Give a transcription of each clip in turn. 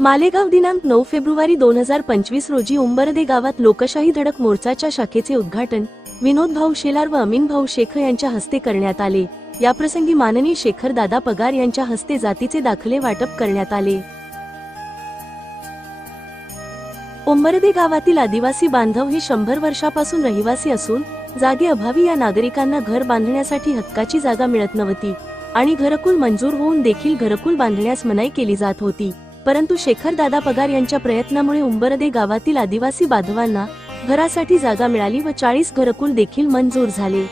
मालेगाव दिनांक नऊ फेब्रुवारी दोन हजार पंचवीस रोजी उंबरदे गावात लोकशाही धडक मोर्चाच्या शाखेचे उद्घाटन विनोद भाऊ शेलार व अमीन भाऊ शेख यांच्या हस्ते करण्यात आले. याप्रसंगी माननीय शेखर दादा पगार यांच्या हस्ते जातीचे दाखले वाटप करण्यात आले. उंबरदे गावातील आदिवासी बांधव हे शंभर वर्षापासून रहिवासी असून जागे अभावी या नागरिकांना घर बांधण्यासाठी हक्काची जागा मिळत नव्हती आणि घरकुल मंजूर होऊन देखील घरकुल बांधण्यास मनाई केली जात होती. परंतु शेखर दादा पगार यांच्या प्रयत्नामुळे उंबरदे गावातील आदिवासी बांधवांना घरासाठी जागा मिळाली व चाळीस घरकुल देखील मंजूर झाले.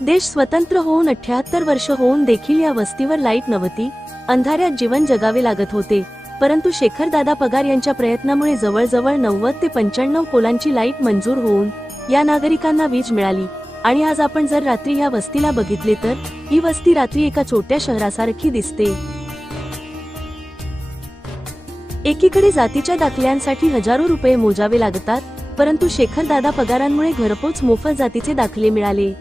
देश स्वतंत्र होऊन अठ्याहत्तर वर्ष होऊन देखील या वस्तीवर लाइट नव्हती अंधाऱ्यात जीवन जगावे लागत होते. परंतु शेखर दादा पगार यांच्या प्रयत्नामुळे जवळजवळ नव्वद ते पंच्याण्णव पोलांची लाइट मंजूर होऊन या नागरिकांना वीज मिळाली. आणि आज आपण जर रात्री या वस्तीला बघितले तर ही वस्ती रात्री एका छोट्या शहरासारखी दिसते. एकीकडे जातीच्या दाखल्यांसाठी हजारो रुपये मोजावे लागतात परंतु शेखर दादा पगारांमुळे घरपोच मोफत जातीचे दाखले मिळाले.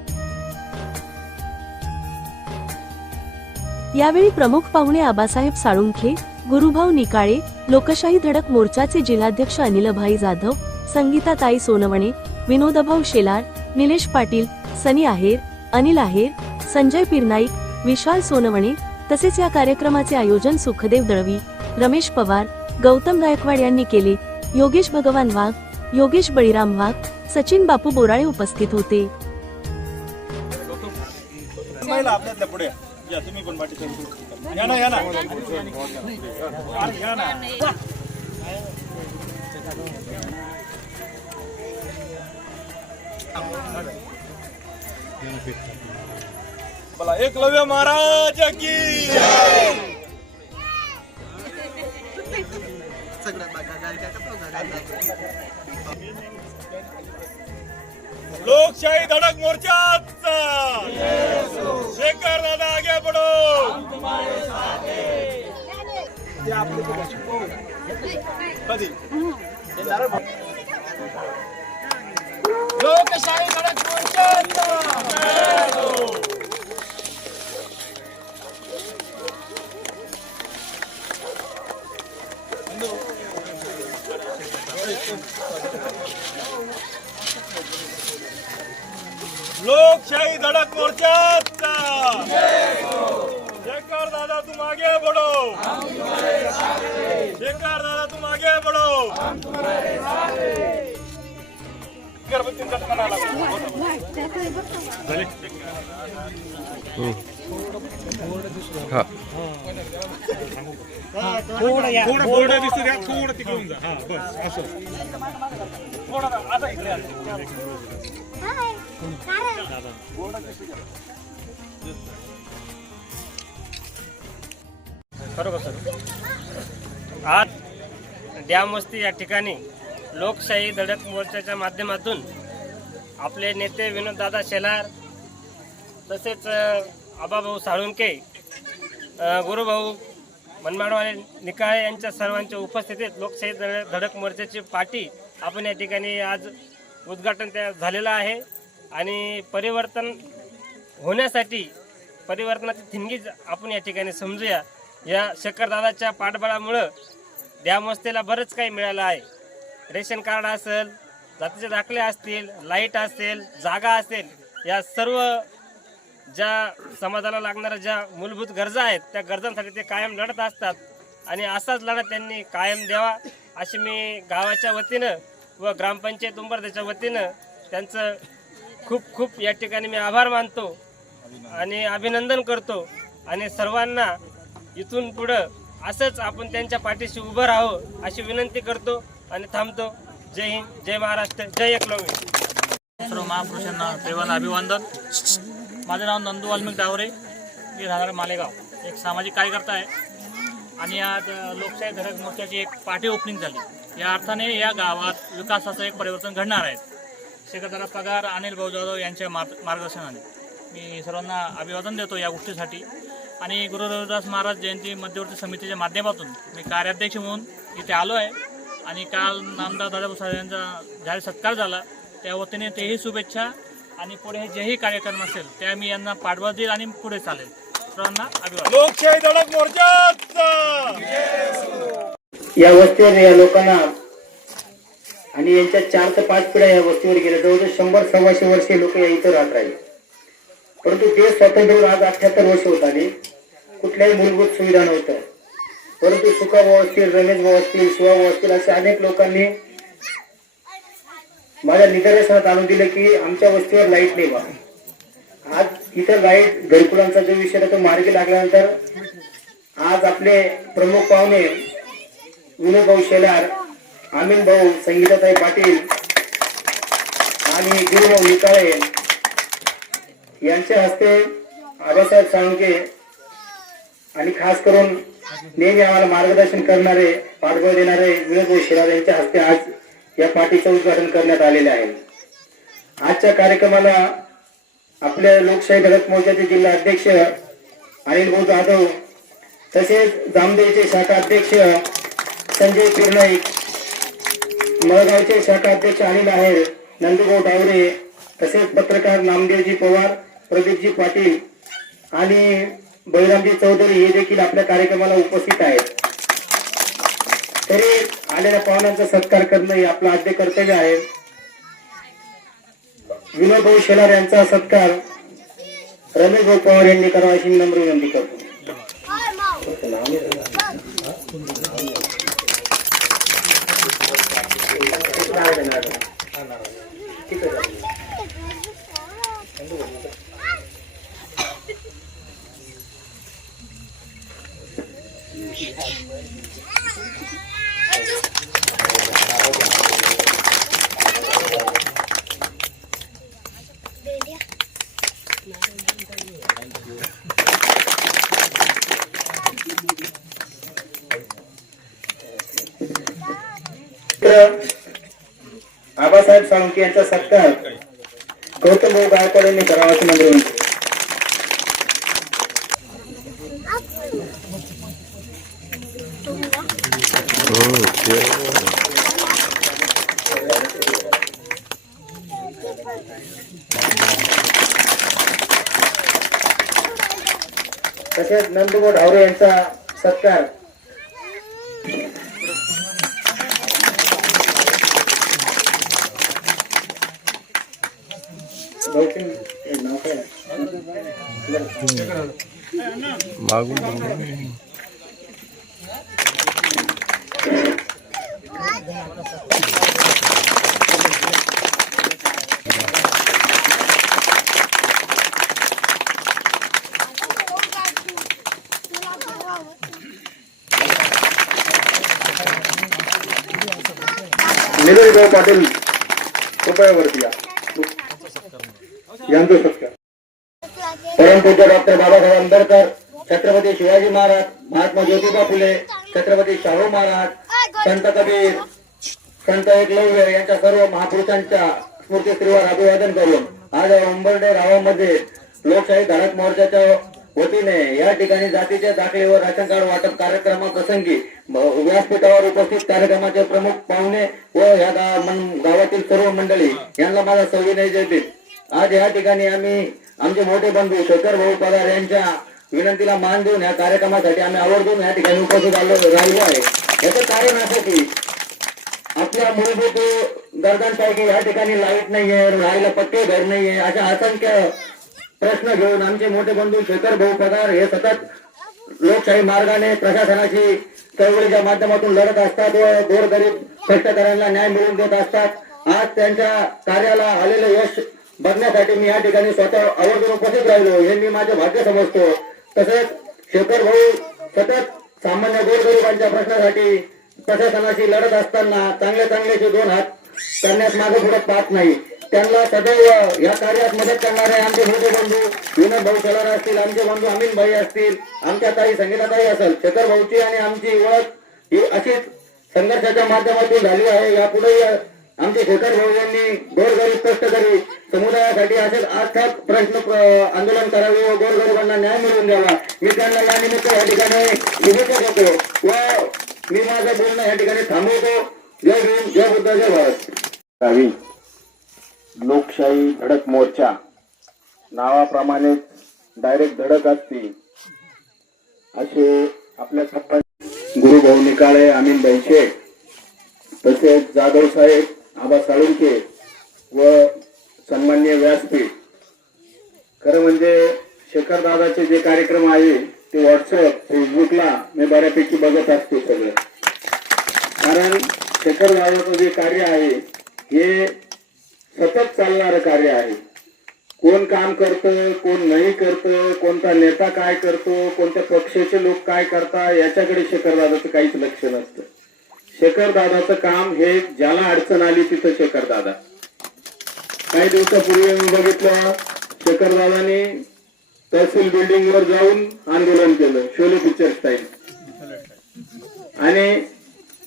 यावेळी प्रमुख पाहुणे आबासाहेब साळुंखे गुरुभाऊ निकाळे लोकशाही धडक मोर्चाचे जिल्हाध्यक्ष अनिलभाई जाधव संगीताताई सोनवणे विनोदभाऊ शेलार निलेश पाटील सनी आहेर अनिल आहेर संजय पिरनाईक विशाल सोनवणे तसेच या कार्यक्रमाचे आयोजन सुखदेव दळवी रमेश पवार गौतम गायकवाड यांनी केले. योगेश भगवान वाघ योगेश बळीराम वाघ सचिन बापू बोराळे उपस्थित होते. महिला आपल्यातल्या पुढे. लोकशाही धडक मोर्चाचा! शेखर दादा आगे बढो! कधी लोकशाही धडक मोर्चाचा! लोकशाही धडक मोर्चाचा शेखर दादा तुम आगे बढ़ो शेखर दादा तुम आगे बढ़ो. झाले? थोडं बोर्ड दिसू द्या थोडं तिकडे येऊन जा. हा बस असं. थोडं आता इकडे खरोखर बरोबर सर आज द्यामस्ती या ठिकाणी. लोकशाही धडक मोर्चाच्या माध्यमातून आपले नेते विनोददादा शेलार तसेच आबाभाऊ साळुंके गुरुभाऊ मनमाडवाले निकाळे यांच्या सर्वांच्या उपस्थितीत लोकशाही धडक धडक मोर्चाची पाठी आपण या ठिकाणी आज उद्घाटन त्या झालेलं आहे. आणि परिवर्तन होण्यासाठी परिवर्तनाची थिंगीज आपण या ठिकाणी समजूया. या शंकरदादाच्या पाठबळामुळं द्यामस्तेला बरंच काही मिळालं आहे. रेशन कार्ड असेल जातीचे दाखले असतील लाइट असेल जागा असेल या सर्व ज्या समाजाला लागणाऱ्या ज्या मूलभूत गरजा आहेत त्या गरजांसाठी ते कायम लढत असतात आणि असाच लढा त्यांनी कायम द्यावा अशी मी गावाच्या वतीनं व ग्रामपंचायत उंबरदेच्या वतीनं त्यांचं खूप खूप या ठिकाणी मी आभार मानतो आणि अभिनंदन करतो. आणि सर्वांना इथून पुढं असंच आपण त्यांच्या पाठीशी उभं राहावं अशी विनंती करतो आणि थांबतो. जय हिंद जय महाराष्ट्र जय एकलव्य. सर्व महापुरुषांना देवाला अभिवंदन. माझं नाव नंदू वाल्मिक डावरे मी राहणार मालेगाव. एक सामाजिक कार्यकर्ता आहे. आणि आज लोकशाही धडक मोर्चाची एक पाठी ओपनिंग झाली. या अर्थाने या गावात विकासाचं एक परिवर्तन घडणार आहे. शेखरदारा पगार अनिल भाऊ जाधव यांच्या मार्ग मार्गदर्शनाने. मी सर्वांना अभिवादन देतो या गोष्टीसाठी. आणि गुरु रविदास महाराज जयंती मध्यवर्ती समितीच्या माध्यमातून मी कार्याध्यक्ष म्हणून इथे आलो आहे आणि काल नामदार दादाभाऊ साहेब यांचा जाहीर सत्कार झाला. त्या वतीने तेही शुभेच्छा. आणि पुढे जेही कार्यक्रम असेल त्या मी यांना पाठवा देईल आणि पुढे चालेल. सर्वांना अभिवादन. लोकशाही धडक मोर्चाचा! या वस्तीवर या लोकांना आणि यांच्या चार ते पाच पिढ्या या वस्तीवर गेल्या जवळजवळ शंभर सव्वाशे वर्षे लोक या इथं राहत राहिले. परंतु देश स्वातंत्र्य होऊन आज अठ्याहत्तर वर्ष होत आली. कुठल्याही मूलभूत सुविधा नव्हत्या. परंतु सुखाभाऊ असतील रमेश भाऊ असतील शिवाभाऊ असतील अशा अनेक लोकांनी माझ्या निदर्शनात आणून दिलं की आमच्या वस्तीवर लाइट नाही बा. आज इथं लाइट घरकुलांचा जो विषय तो मार्गी लागल्यानंतर आज आपले प्रमुख पाहुणे विनोदभाऊ शेलार आमीन भाऊ संगीताताई पाटील आणि गुरुभाऊ निकाळे यांच्या हस्ते आबासाहेब साळुंके आणि खास करून नेहमी आम्हाला मार्गदर्शन करणारे पाठबळ देणारे विनोद शिराज यांच्या हस्ते आज या पार्टीचं उद्घाटन करण्यात आलेले आहे. आजच्या कार्यक्रमाला आपल्या लोकशाही धडक मोर्चाचे जिल्हा अध्यक्ष अनिल भाऊ जाधव तसेच जामदेवचे शाखा अध्यक्ष संजय पिरनाईक मळगावचे शाखा अध्यक्ष अनिल आहेर नंदुभाऊ डावरे तसेच पत्रकार नामदेवजी पवार प्रदीपजी पाटील आणि बळीरामजी चौधरी हे देखील आपल्या कार्यक्रमाला उपस्थित आहेत. तरी आलेल्या पाहुण्यांचा सत्कार करणं हे आपलं आद्य कर्तव्य आहे. विनोद भाऊ शेलार यांचा सत्कार रमेश भाऊ पवार यांनी करावा अशी नम्र विनंती करतो. तर आबासाहेब साळुंके यांचा सत्कार गौतम भाऊ गायकवाड यांनी करावा अशी नम्र तसेच नंदुभाऊ ढावरे यांचा सत्कार बहुतेक हे नाव काय आहे? निलेश भाऊ पाटील कृपयावरती या यांचा सत्कार परमपूज्य डॉक्टर बाबासाहेब आंबेडकर छत्रपती शिवाजी महाराज महात्मा ज्योतिबा फुले छत्रपती शाहू महाराज संत कबीर संत एकलव्य यांच्या सर्व महापुरुषांच्या स्मृतीस्त्रीवर अभिवादन करून आज उंबरडे गावामध्ये लोकशाही धडक मोर्चाच्या वतीने या ठिकाणी जातीच्या दाखलेवर राशन कार्ड वाटप कार्यक्रमाप्रसंगी प्रसंगी व्यासपीठावर उपस्थित कार्यक्रमाचे प्रमुख पाहुणे व या गावातील सर्व मंडळी यांना माझा सविनय जय आज या ठिकाणी आम्ही आमचे मोठे बंधू शेखर भाऊ पगार यांच्या विनंतीला मान देऊन या कार्यक्रमासाठी आम्ही आवर्जून या ठिकाणी उपस्थित आलो राहिलो आहे. याचं कारण असं की आपल्या मूलभूत गरजांपैकी या ठिकाणी लाइट नाहीये राहायला पक्के घर नाहीये अशा असंख्य प्रश्न घेऊन आमचे मोठे बंधू शेखर भाऊ पगार हे सतत लोकशाही मार्गाने प्रशासनाची चळवळीच्या माध्यमातून लढत असतात व गोरगरीब कष्टकऱ्यांना न्याय मिळवून देत असतात. आज त्यांच्या कार्याला आलेलं यश बघण्यासाठी मी या ठिकाणी स्वतः आवर्जून उपस्थित राहिलो. हे मी माझे भाग्य समजतो. तसेच शेखर भाऊ सतत सामान्य गोरगरिबांच्या प्रश्नासाठी प्रशासनाशी लढत असताना चांगले चांगल्याचे दोन हात करण्यास मागे पुढे पाहत नाही. त्यांना सदैव या कार्यात मदत करणारे आमचे मोठे बंधू विनोद भाऊ चलार असतील आमचे बंधू अमीन भाई असतील आमच्या ताई संगीताताई असेल शेखर भाऊची आणि आमची ओळख ही अशीच संघर्षाच्या माध्यमातून झाली आहे. यापुढे आमचे शेखर भाऊ यांनी गोरगरीब कष्टकरी समुदायासाठी असेच अर्थात प्रश्न आंदोलन करावे व गोरगरिबांना न्याय मिळवून द्यावा. मी त्यांना या निमित्त या ठिकाणी निमित्त देतो व मी माझं बोलणं या ठिकाणी थांबवतो. जय भीम जय बुद्ध जय भारत. गावी लोकशाही धडक मोर्चा नावाप्रमाणे डायरेक्ट धडक असते असे आपल्या सरपंच गुरुभाऊ निकाळे अमीन बैशे तसेच जाधव साहेब आबा साळुंके व सन्मान्य व्यासपीठ. खरं म्हणजे शेखर दादाचे जे कार्यक्रम आहे ते व्हॉट्सअप फेसबुकला मी बऱ्यापैकी बघत असतो सगळं. कारण शेखर दादाचं जे कार्य आहे हे सतत चालणारं कार्य आहे. कोण काम करतं कोण नाही करतं कोणता नेता काय करतो कोणत्या पक्षाचे लोक काय करतात याच्याकडे शेखर दादाचं काहीच लक्ष नसतं. शेखर दादाचं काम हे ज्याला अडचण आली तिथं शेखर दादा काही दिवसापूर्वी मी बघितलं शेखर दादाने तहसील बिल्डिंग वर जाऊन आंदोलन केलं शोले पिक्चर स्टाईल. आणि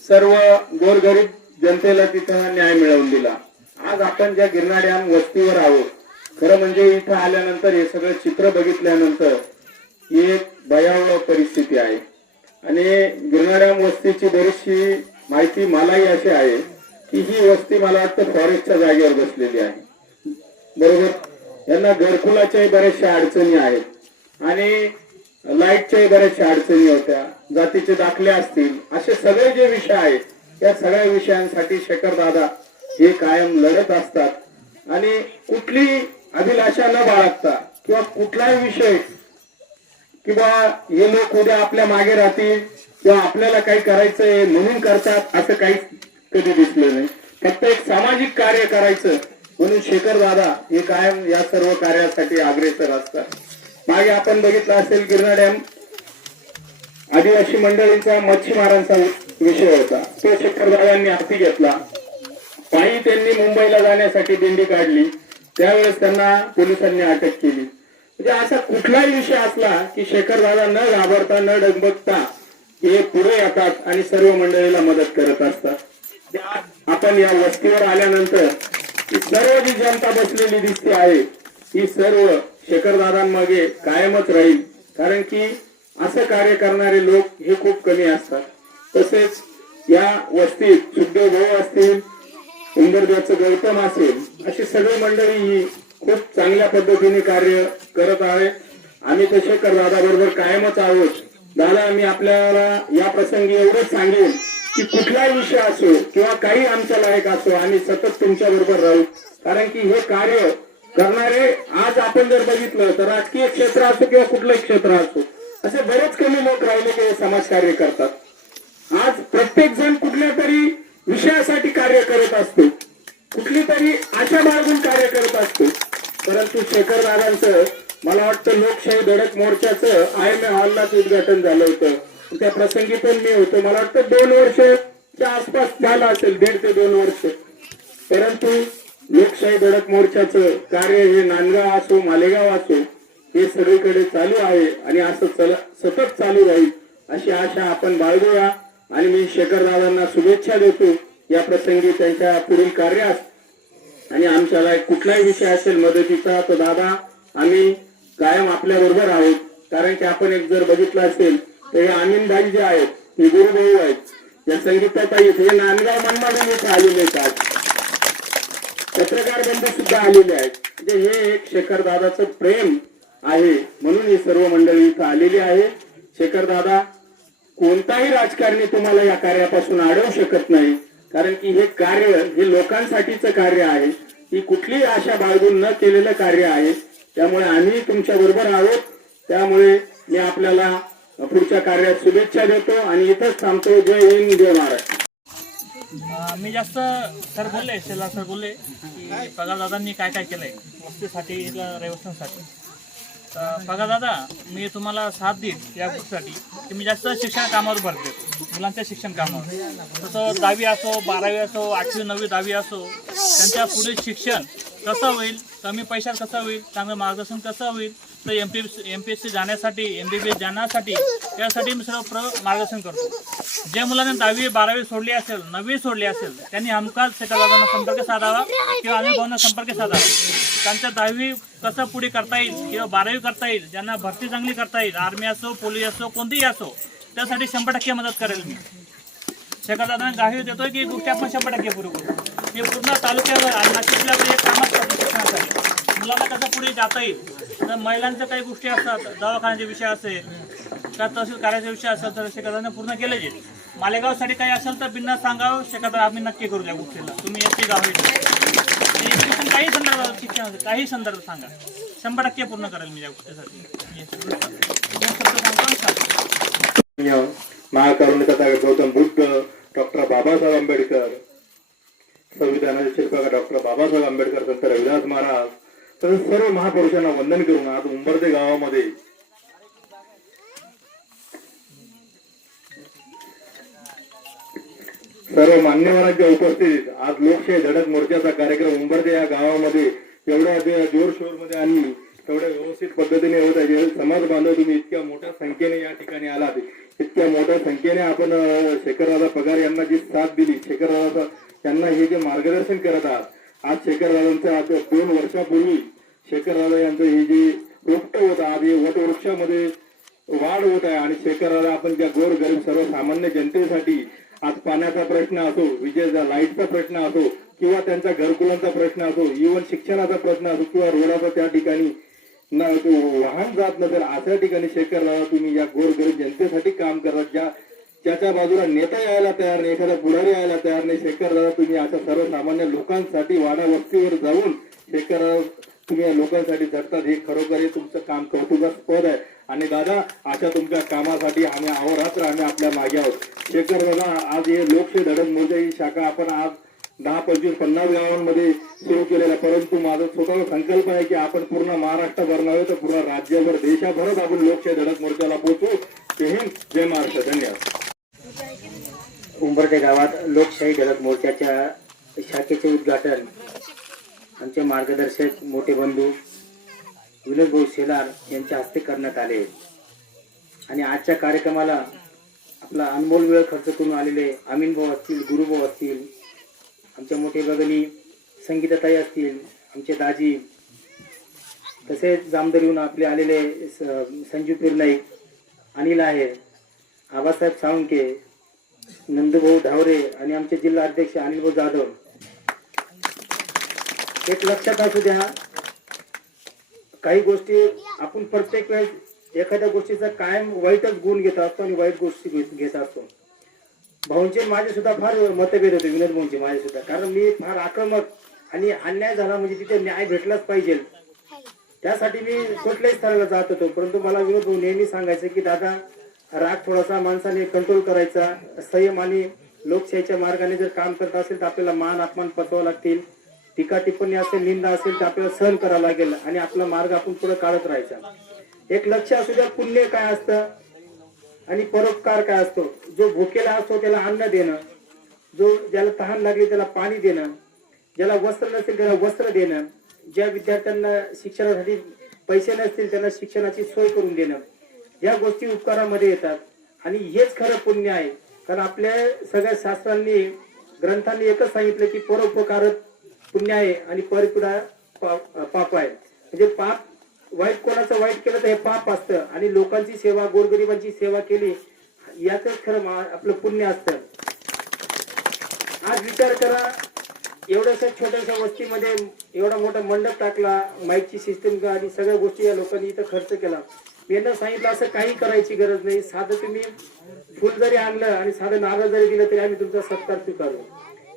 सर्व गोरगरीब जनतेला तिथं न्याय मिळवून दिला. आज आपण ज्या गिरणाऱ्या वस्तीवर आहोत खरं म्हणजे इथं आल्यानंतर हे सगळं चित्र बघितल्यानंतर ही एक भयावह परिस्थिती आहे. आणि गिरणाऱ्या वस्तीची बरीचशी माहिती मलाही अशी आहे की ही वस्ती मला वाटतं फॉरेस्टच्या जागेवर बसलेली आहे. बरोबर? यांना घरकुलाच्याही बऱ्याचशा अडचणी आहेत. आणि लाईटच्याही बऱ्याचशा अडचणी होत्या. जातीचे दाखले असतील. असे सगळे जे विषय आहेत या सगळ्या विषयांसाठी शेखर दादा हे कायम लढत असतात. आणि कुठली अभिलाषा न बाळगता किंवा कुठलाही विषय किंवा हे लोक उद्या आपल्या मागे राहतील किंवा आपल्याला काही करायचंय म्हणून करतात असं काहीच कधी दिसलं नाही. फक्त एक सामाजिक कार्य करायचं म्हणून शेखर दादा हे कायम या सर्व कार्यासाठी अग्रेसर असतात. मागे आपण बघितलं असेल गिरणा डॅम आदिवासी मंडळींचा मच्छीमारांचा विषय होता. तो शेखर दादांनी हाती घेतला. पायी त्यांनी मुंबईला जाण्यासाठी दिंडी काढली. त्यावेळेस त्यांना पोलिसांनी अटक केली. म्हणजे असा कुठलाही विषय असला की शेखर दादा न घाबरता न डगबगता हे पुढे येतात आणि सर्व मंडळीला मदत करत असतात. त्या आपण या वस्तीवर आल्यानंतर ही सर्व जी जनता बसलेली दिसते आहे ही सर्व शेखरदादांमागे कायमच राहील. कारण की असं कार्य करणारे लोक हे खूप कमी असतात. तसेच या वस्तीत सुखदेव भाऊ असतील उंबरदेवचं गौतम असेल अशी सगळी मंडळी ही खूप चांगल्या पद्धतीने कार्य करत आहे. आम्ही तर शेखर दादा बरोबर कायमच आहोत. दादा आम्ही आपल्याला या प्रसंगी एवढंच सांगेन की कुठलाही विषय असो किंवा काही आमच्या लायक असो आम्ही सतत तुमच्या बरोबर राहू. कारण की हे कार्य करणारे आज आपण जर बघितलं तर राजकीय क्षेत्र असो किंवा कुठलंही क्षेत्र असो असे बरेच कमी लोक राहिले की समाज कार्य करतात. आज प्रत्येक जण कुठल्या तरी विषयासाठी कार्य करत असतो. कुठली तरी आशा बाळगून कार्य करत असतो. परंतु शेखर दादांचं मला वाटतं लोकशाही धडक मोर्चाचं आय एम ए हॉललाच उद्घाटन झालं होतं. त्या प्रसंगी पण मी होतो. मला वाटतं दोन वर्षच्या आसपास झालं असेल दीड ते दोन वर्ष. परंतु लोकशाही धडक मोर्चाचं कार्य हे नांदगाव असो मालेगाव असो हे सगळीकडे चालू आहे आणि असं चला सतत चालू राहील अशी आशा आपण बाळगूया. आणि मी शेखर दादांना शुभेच्छा देतो. या प्रसंगी त्यांच्या पुढील कार्यास. आणि आमच्याला कुठलाही विषय असेल मदतीचा तर दादा आम्ही कायम आपल्या बरोबर आहोत कारण की आपण एक जर बघितलं असेल तर हे आमीनभाई जे आहेत हे गुरुभाऊ आहेत. या संगीताताई हे नांदगाव मनमाडून इथे आलेले आहेत. पत्रकार बंधू सुद्धा आलेले आहेत. म्हणजे हे एक शेखर दादाचं प्रेम आहे म्हणून ही सर्व मंडळी इथं आलेली आहे. शेखर दादा कोणताही राजकारणी तुम्हाला या कार्यापासून अडवू शकत नाही. कारण की हे कार्य हे लोकांसाठीचं कार्य आहे. ही कुठलीही आशा बाळगून न केलेलं कार्य आहे. त्यामुळे आम्ही तुमच्या बरोबर आहोत. त्यामुळे मी आपल्याला पुढच्या कार्यात शुभेच्छा देतो आणि इथंच थांबतो. जय हिंद जय महाराष्ट्र. मी जास्त सर बोलले शेला सर बोलले की पगार दादांनी काय काय केलंय? वस्तीसाठी इथल्या रहिवाशांसाठी. तर दादा मी तुम्हाला साथ देईन या गोष्टीसाठी. की मी जास्त शिक्षण कामावर भर देतो. मुलांच्या शिक्षण कामावर. तसं दहावी असो बारावी असो आठवी नववी दहावी असो त्यांच्या पुढे शिक्षण कसं होईल कमी पैशात कसं होईल चांगलं मार्गदर्शन कसं होईल तर M P M P S C जाण्यासाठी एम बी बी एस जाण्यासाठी त्यासाठी मी सर्व प्र मार्गदर्शन करतो. ज्या मुलांनी दहावी बारावी सोडली असेल नववी सोडली असेल त्यांनी हमखास शेतकऱ्यांना संपर्क साधावा किंवा अनुभवांना संपर्क साधावा. त्यांच्या दहावी कसं पुढे करता येईल किंवा बारावी करता येईल ज्यांना भरती चांगली करता येईल आर्मी असो पोलीस असो कोणतीही असो त्यासाठी शंभर टक्के मदत करेल मी. शेखरदादा गावी देतोय की गोष्टी आपण शंभर टक्के पुढे करू. हे पूर्ण तालुक्यावर आणि नाशिकला एक कामच करतो मुलांना कसं पुढे जाता येईल? तर महिलांच्या काही गोष्टी असतात दवाखान्याचे विषय असेल का तहसील कार्याचा विषय असेल तर शेकादाने पूर्ण केले जे मालेगावसाठी काही असेल तर बिन्ना सांगावं. शकत आम्ही नक्की करू द्या गोष्टीला. तुम्ही एस गाव काही संदर्भात शिक्षण काही संदर्भ सांगा. शंभर टक्के पूर्ण करेल मी या गोष्टीसाठी. महाकरुणिकता गौतम बुद्ध डॉक्टर बाबासाहेब आंबेडकर संविधानाचे शिल्पकार डॉक्टर बाबासाहेब आंबेडकर संत रविदास महाराज तसंच सर्व महापुरुषांना वंदन करून आज उंबरदे गावामध्ये सर्व मान्यवरांच्या उपस्थितीत आज लोकशाही धडक मोर्चाचा कार्यक्रम उंबरदे या गावामध्ये. एवढ्या जोर शोरमध्ये आणि तेवढ्या व्यवस्थित पद्धतीने होत आहे. समाज बांधव तुम्ही इतक्या मोठ्या संख्येने या ठिकाणी आलात. इतक्या मोठ्या संख्येने आपण अं, शेखरदादा पगार यांना जी साथ दिली शेखरदादा त्यांना हे जे मार्गदर्शन करत आहात. आज शेखरदादांचं आज दोन वर्षापूर्वी शेखरदादा यांचं हे जे रोपट होत आज हे वटवृक्षामध्ये वाढ होत आहे. आणि शेखरदादा आपण ज्या गोर गरीब सर्वसामान्य जनतेसाठी आज पाण्याचा प्रश्न असो विजेचा लाईटचा प्रश्न असो किंवा त्यांचा घरकुलांचा प्रश्न असो इव्हन शिक्षणाचा प्रश्न असो किंवा रोडाचा त्या ठिकाणी ना तो वाहन जात नसेल अशा ठिकाणी शेखर रावा तुम्ही या गोरगरीब जनतेसाठी काम करत ज्या ज्याच्या बाजूला नेता यायला तयार नाही एखादा पुढारी यायला तयार नाही शेखर दादा तुम्ही अशा सर्वसामान्य लोकांसाठी वाडा वस्तीवर जाऊन शेखर राव तुम्ही या लोकांसाठी झटतात हे खरोखर हे तुमचं काम कौतुकास्पद आहे. आणि दादा अशा तुमच्या कामासाठी आम्ही अहोरात्र आम्ही आपल्या मागे आहोत. शेखर दादा आज हे लोकशाही धडक मोर्चा ही शाखा आपण आज दहा पंचवीस पन्नास गावांमध्ये सुरू केलेला परंतु माझा स्वतःचा संकल्प आहे की आपण पूर्ण महाराष्ट्रभर नव्हे तर पूर्ण राज्यभर देशाभरच आपण लोकशाही धडक मोर्चाला पोहोचू. तेही जय महाराष्ट्र धन्यवाद. उंबरटे गावात लोकशाही धडक मोर्चाच्या शाखेचे उद्घाटन आमचे मार्गदर्शक मोठे बंधू विनोद भाऊ शेलार यांच्या हस्ते करण्यात आले. आणि आजच्या कार्यक्रमाला आपला अनमोल वेळ खर्च करून आलेले अमीन भाऊ असतील गुरुभाऊ असतील आमच्या मोठे भगनी संगीताताई असतील आमचे दाजी तसेच जामदरीहून येऊन आपले आलेले संजीव संजू पिरनाईक अनिल आहेर आबासाहेब साळुंके नंदूभाऊ धावरे आणि आमचे जिल्हा अध्यक्ष अनिलभाऊ जाधव. एक लक्षात असू द्या काही गोष्टी आपण प्रत्येक वेळेस एखाद्या गोष्टीचा कायम वाईटच गुण घेत असतो आणि वाईट गोष्टी घेत- घेत असतो. भाऊंचे माझे सुद्धा फार मतभेद होते विनोद भाऊंचे माझे सुद्धा कारण मी फार आक्रमक आणि अन्याय झाला म्हणजे तिथे न्याय भेटलाच पाहिजे. त्यासाठी मी कुठल्याही स्थळाला जात होतो परंतु मला विनोद भाऊ नेहमी सांगायचं की दादा राग थोडासा माणसाने कंट्रोल करायचा संयम आणि लोकशाहीच्या मार्गाने जर काम करत असेल तर आपल्याला मान अपमान पचवावं लागतील. टीका टिप्पणी असेल निंदा असेल तर आपल्याला सहन करावं लागेल आणि आपला मार्ग आपण पुढे काढत राहायचा. एक लक्ष असू द्या पुण्य काय असतं आणि परोपकार काय असतो. जो भुकेला असतो त्याला अन्न देणं. जो ज्याला तहान लागली त्याला पाणी देणं. ज्याला वस्त्र नसेल त्याला वस्त्र देणं. ज्या विद्यार्थ्यांना शिक्षणासाठी पैसे नसतील त्यांना शिक्षणाची सोय करून देणं. या गोष्टी उपकारामध्ये येतात. आणि हेच खरं पुण्य आहे. कारण आपल्या सगळ्या शास्त्रांनी ग्रंथांनी एकच सांगितलं की परोपकारच पुण्य आहे आणि परपीडा पाप पाप आहे म्हणजे पाप वाईट कोणाचं वाईट केलं तर हे पाप असतं. आणि लोकांची सेवा गोरगरिबांची सेवा केली याच खरं आपलं पुण्य असतं. आज विचार करा एवढ्याशा छोट्याशा वस्तीमध्ये एवढा मोठा मंडप टाकला माईकची सिस्टम आणि सगळ्या गोष्टी या लोकांनी इथं खर्च केला. मी यांना सांगितलं असं काही करायची गरज नाही. साधं तुम्ही फुल जरी आणलं आणि साधं नारळ जरी दिलं तरी आम्ही तुमचा सत्कार स्वीकारू.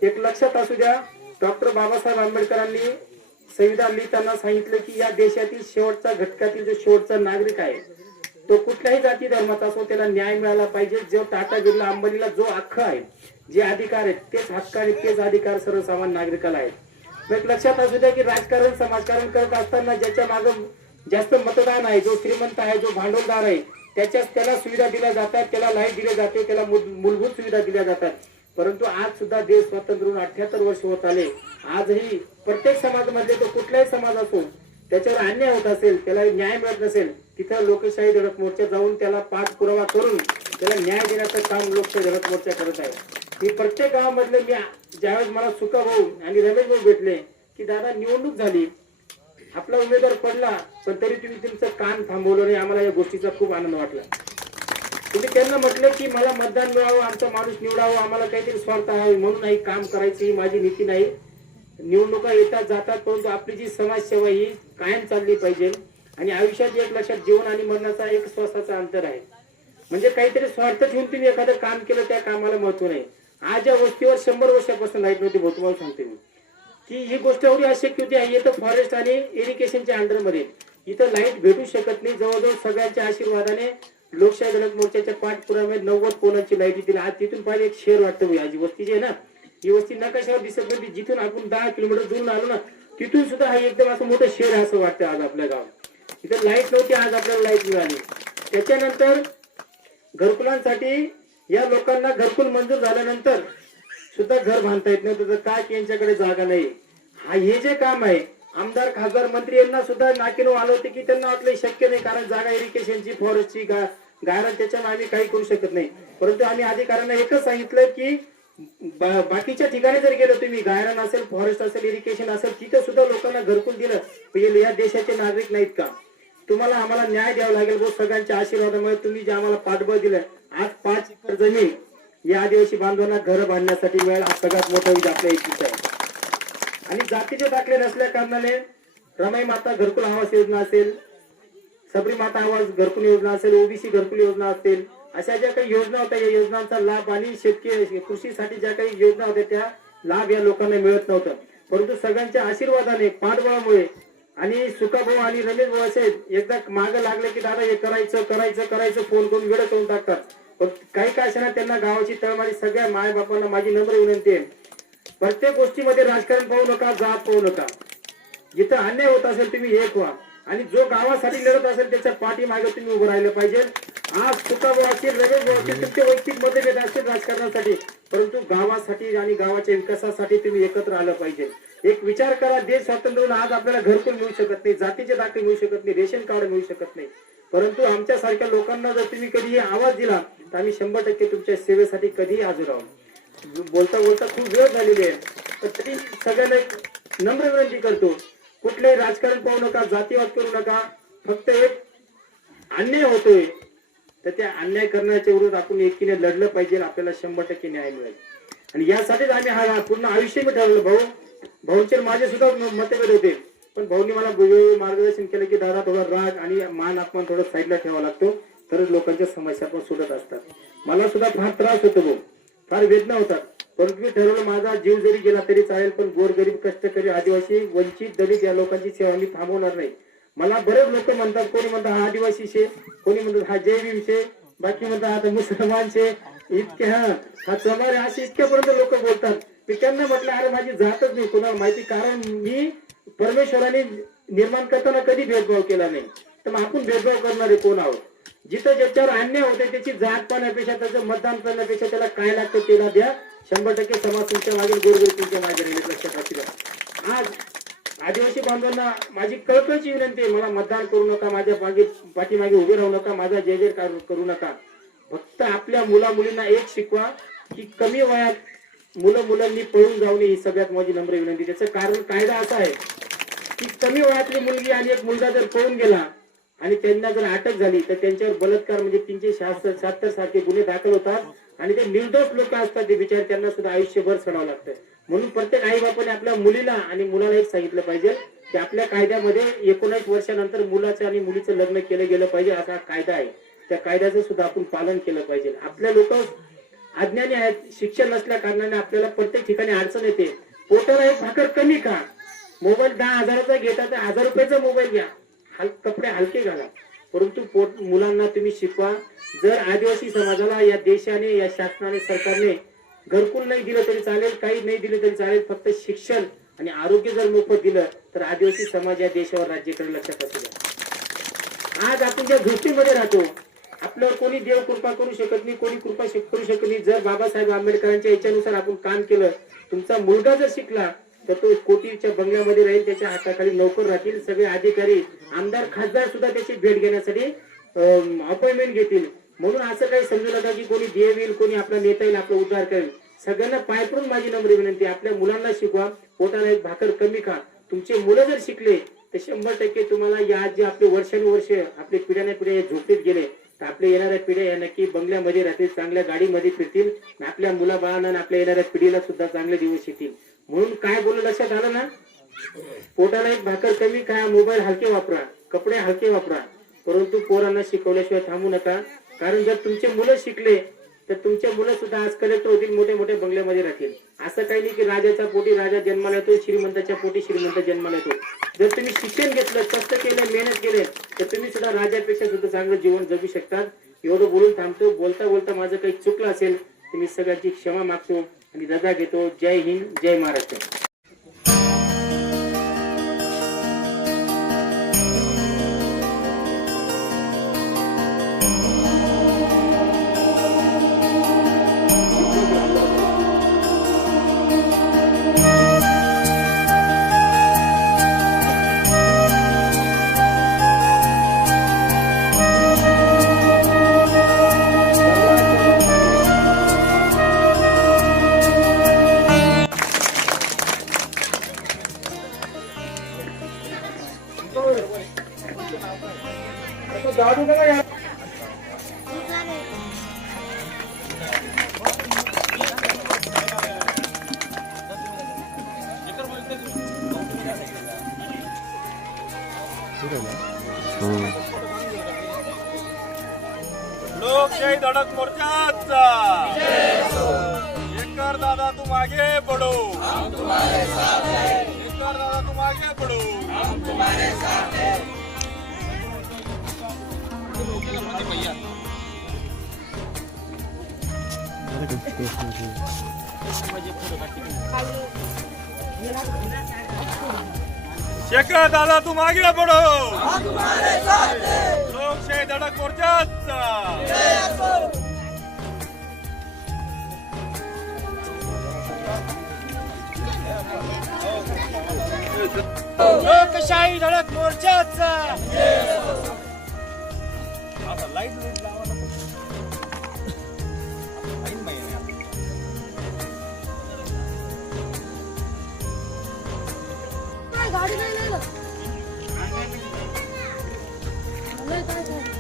एक लक्षात असू द्या डॉक्टर बाबासाहेब आंबेडकरांनी संविधान लिहिताना सांगितलं की या देशातील शेवटचा घटकातील जो शेवटचा नागरिक आहे तो कुठल्याही जाती धर्माचा असो त्याला न्याय मिळाला पाहिजे. जो टाटा बिर्ला अंबानीला जो हक्क आहे जे अधिकार आहेत तेच हक्क आणि तेच अधिकार सर्वसामान्य नागरिकाला आहेत. मग लक्षात असू द्या की राजकारण समाजकारण करत असताना ज्याच्या मागे जास्त मतदान आहे जो श्रीमंत आहे जो भांडवलदार आहे त्याच्या त्याला सुविधा दिल्या जातात त्याला लाइट दिले जाते त्याला मूलभूत सुविधा दिल्या जातात. परंतु आज सुद्धा देश स्वातंत्र्य होऊन अठ्याहत्तर वर्ष होत आले. आजही प्रत्येक समाजामध्ये तो कुठलाही समाज असो त्याच्यावर अन्याय होत असेल त्याला न्याय मिळत नसेल तिथं लोकशाही धडक मोर्चा जाऊन त्याला पाठपुरावा करून त्याला न्याय देण्याचं काम लोकशाही धडक मोर्चा करत आहे. मी प्रत्येक गावामधले मी ज्यावेळेस मला सुका भाऊ आणि रमेश भाऊ भेटले की दादा निवडणूक झाली. आपला उमेदवार पडला पण तरी तुम्ही तुमचं कान थांबवलं नाही आम्हाला या गोष्टीचा खूप आनंद वाटला. तुम्ही त्यांना म्हटलं की मला मतदान मिळावं आमचा माणूस निवडावं आम्हाला काहीतरी स्वार्थ आहे म्हणून नाही काम करायची ही माझी नीती नाही. निवडणुका येतात जातात परंतु आपली जी समाजसेवा ही कायम चालली पाहिजे. आणि आयुष्यात एक लक्षात जीवन आणि मरणाचा एक श्वासाचा अंतर आहे. म्हणजे काहीतरी स्वार्थ ठेवून तुम्ही एखादं काम केलं त्या कामाला महत्त्व नाही. आज या वस्तीवर शंभर वर्षापासून लाइट नव्हती भाऊ तुम्हाला सांगते मी. की ही गोष्ट एवढी अशक्य होती आहे इथं फॉरेस्ट आणि इरिगेशनच्या अंडरमध्ये इथं लाइट भेटू शकत नाही. जवळजवळ सगळ्यांच्या आशीर्वादाने लोकशाही जनक मोर्चाच्या पाठपुरामध्ये नव्वद कोणाची लाइट दिली आज तिथून पाहिजे एक शेर वाटतं आज वस्ती जी आहे ना. ही वस्ती नकाशावर दिसत नाही जिथून आपण दहा किलोमीटर दूर आलो ना तिथून सुद्धा हा एकदम असं मोठं शेर आहे असं वाटतं आज आपल्या गावात. तिथं लाइट नव्हती आज आपल्याला लाइट मिळाली. त्याच्यानंतर घरकुलांसाठी या लोकांना घरकुल मंजूर झाल्यानंतर सुद्धा घर बांधता येत नव्हतं. तर काय यांच्याकडे जागा नाही. हा हे जे काम आहे आमदार खासदार मंत्री यांना सुद्धा नाकीनो आलं होते की त्यांना वाटलं शक्य नाही. कारण जागा इरिगेशनची फॉरेस्टची गा गायरान त्याच्यामुळे आम्ही काही करू शकत नाही. परंतु आम्ही अधिकाऱ्यांना एकच सांगितलं की बा- बाकीच्या ठिकाणी जर गेलो तुम्ही गायरान असेल फॉरेस्ट असेल इरिगेशन असेल तिथे सुद्धा लोकांना घरकुल दिलं म्हणजे या देशाचे नागरिक नाहीत का? तुम्हाला आम्हाला न्याय द्यावा लागेल भाऊ सगळ्यांच्या आशीर्वादामुळे तुम्ही जे आम्हाला पाठबळ दिलं आज पाच एकर जमीन या आदिवासी बांधवांना घर बांधण्यासाठी मिळेल हा सगळ्यात मोठा आपल्या इच्छित आहे. आणि जातीचे दाखले नसल्या कारणाने रमाई माता घरकुल आवास योजना असेल सबरी माता आवाज घरकुल योजना असेल ओबीसी घरकुल योजना असेल अशा ज्या काही योजना होत्या या योजनांचा लाभ आणि शेतकरी कृषीसाठी ज्या काही योजना होत्या त्या लाभ या लोकांना मिळत नव्हतं. परंतु सगळ्यांच्या आशीर्वादाने पाठबळामुळे आणि सुखाभाऊ आणि रमेश भाऊ असे एकदा मागं लागले की दादा हे करायचं करायचं करायचं फोन करून वेळ करून टाकतात. पण काही काय असणार त्यांना गावाची तळमाळी सगळ्या माय बापांना माझी नम्र विनंती आहे. प्रत्येक गोष्टीमध्ये राजकारण पाहू नका जात पाहू नका. जिथं अन्याय होत असेल तुम्ही एक व्हा. आणि जो गावासाठी लढत असेल त्याच्या पाठीमागे तुम्ही उभं राहिलं पाहिजे. आज तुकाभाऊ असतील रमेश भाऊ असतील तुमचे वैयक्तिक मतभेद असतील राजकारणासाठी. परंतु गावासाठी आणि गावाच्या विकासासाठी तुम्ही एकत्र आलं पाहिजे. एक विचार करा देश स्वातंत्र्य होऊन आज आपल्याला घरकुल मिळू शकत नाही जातीचे दाखले मिळू शकत नाही रेशन कार्ड मिळू शकत नाही. परंतु आमच्यासारख्या लोकांना जर तुम्ही कधीही आवाज दिला तर आम्ही शंभर टक्के तुमच्या सेवेसाठी कधीही हजर आहोत. बोलता बोलता खूप वेळ झालेली आहे. तर तरी सगळ्यांना एक नम्र विनंती करतो कुठलंही राजकारण पाहू नका जातीवाद करू नका फक्त एक अन्याय होतोय. तर त्या अन्याय करण्याच्या विरोधात आपण एकीने लढलं पाहिजे आपल्याला शंभर टक्के न्याय मिळेल. आणि यासाठीच आम्ही हा पूर्ण आयुष्य मी ठरवलं. भाऊ भाऊंचे माझे सुद्धा मतभेद होते. पण भाऊनी मला वेळोवेळी मार्गदर्शन केलं की दादा थोडा राग आणि मान अपमान थोडं साईडला ठेवावा लागतो. तरच लोकांच्या समस्या पण सुटत असतात. मला सुद्धा फार त्रास होतो भाऊ. फार वेदना होतात. परंतु ठरवलं माझा जीव जरी गेला तरी चालेल पण गोरगरीब कष्टकरी आदिवासी वंचित दलित या लोकांची सेवा मी थांबवणार नाही. मला बरेच लोक म्हणतात कोणी म्हणतात हा आदिवासी शे कोणी म्हणतात हा जय भीम शे बाकी म्हणतात आता मुसलमान शे इतके हा हा चमारे असे इतक्यापर्यंत लोक बोलतात. मी त्यांना म्हटलं अरे माझी जातच नाही कोणाला माहिती कारण मी परमेश्वराने निर्माण करताना कधी भेदभाव केला नाही. तर मग आपण भेदभाव करणारे कोण आहोत? जिथं ज्याच्यावर अन्याय होते त्याची जात पाहण्यापेक्षा त्याचं मतदान करण्यापेक्षा त्याला काय लागतं त्याला द्या. शंभर टक्के समाज तुमच्या मागे गोरगरीब तुमच्या मागे राहील लक्षात असू आज आदिवासी बांधवांना माझी कळकळची विनंती आहे मला मतदान करू नका माझ्या मागे पाठीमागे उभे राहू नका माझा जय जय करू नका. फक्त आपल्या मुला मुलींना एक शिकवा की कमी वयात मुलं मुलांनी पळून जाऊ नये ही सगळ्यात माझी नम्र विनंती त्याचं कारण कायदा असा आहे की कमी वयातली मुलगी आणि एक मुलगा जर पळून गेला आणि त्यांना जर अटक झाली तर त्यांच्यावर बलात्कार म्हणजे तीनशे शहात्तर सारखे गुन्हे दाखल होतात. आणि ते निर्दोष लोक असतात ते बिचार त्यांना सुद्धा आयुष्यभर सडावं लागतं. म्हणून प्रत्येक आई बापाने आपल्या मुलीला आणि मुलाला एक सांगितलं पाहिजे की आपल्या कायद्यामध्ये एकोणीस वर्षानंतर मुलाचं आणि मुलीचं लग्न केलं गेलं पाहिजे असा कायदा आहे. त्या कायद्याचं सुद्धा आपण पालन केलं पाहिजे. आपल्या लोक अज्ञानी आहेत शिक्षण नसल्या कारणाने आपल्याला प्रत्येक ठिकाणी अडचण येते. पोटाला एक भाकर कमी खा. मोबाईल दहा हजाराचा घेता तर हजार रुपयाचा मोबाईल घ्या. हल कपडे हलके घाला. परंतु पोट मुलांना तुम्ही शिकवा. जर आदिवासी समाजाला या देशाने या शासनाने सरकारने घरकुल नाही दिलं तरी चालेल काही नाही दिलं तरी चालेल फक्त शिक्षण आणि आरोग्य जर मोफत दिलं तर आदिवासी समाज या देशावर राज्य करेल लक्षात असू द्या आज आपण ज्या झोपडीमध्ये राहतो आपल्यावर कोणी देव कृपा करू शकत नाही कोणी कृपा करू शकत नाही. जर बाबासाहेब आंबेडकरांच्या याच्यानुसार आपण काम केलं तुमचा मुलगा जर शिकला तर तो कोटीच्या बंगल्यामध्ये राहील त्याच्या हाताखाली नोकर राहतील. सगळे अधिकारी आमदार खासदार सुद्धा त्याची भेट घेण्यासाठी अपॉइंटमेंट घेतील. म्हणून असं काही समजू नका की कोणी देव येईल कोणी आपला नेता येईल आपला उद्धार करेल. सगळ्यांना पायपडून माझी नम्र विनंती आपल्या मुलांना शिकवा. पोटाला एक भाकर कमी खा. तुमचे मुलं जर शिकले तर शंभर टक्के तुम्हाला या जे आपले वर्षानुवर्ष आपले पिढ्याने पिढ्या झोपेत झोपडीत गेले तर आपल्या येणाऱ्या पिढ्या या नक्की बंगल्यामध्ये राहतील चांगल्या गाडीमध्ये फिरतील आपल्या मुलाबाळांना आपल्या येणाऱ्या पिढीला सुद्धा चांगले दिवस येतील. म्हणून काय बोलू लक्षात आलं ना? पोटाला एक भाकर कमी काय मोबाईल हलके वापरा कपडे हलके वापरा. परंतु पोरांना शिकवल्याशिवाय थांबू नका. कारण जर तुमचे मुलं शिकले तर तुमचे मुलं सुद्धा आज कलेक्टर होतील मोठे मोठे बंगल्यामध्ये राहतील. असं काही नाही की राजाच्या पोटी राजा जन्माला येतो श्रीमंताच्या पोटी श्रीमंत जन्माला येतो जर तुम्ही शिक्षण घेतलं कष्ट केलं मेहनत केले तर तुम्ही सुद्धा राजापेक्षा सुद्धा चांगलं जीवन जगू शकतात. एवढं बोलून थांबतो. बोलता बोलता माझं काही चुकलं असेल तर मी सगळ्यांची क्षमा मागतो. आणि दादा घेतो. जय हिंद जय महाराष्ट्र. शेखर दादा तू मागे पडो. लोकशाही धडक मोर्चाचा लोकशाही धडक मोर्चाचा काय गाडी नाही काय काय.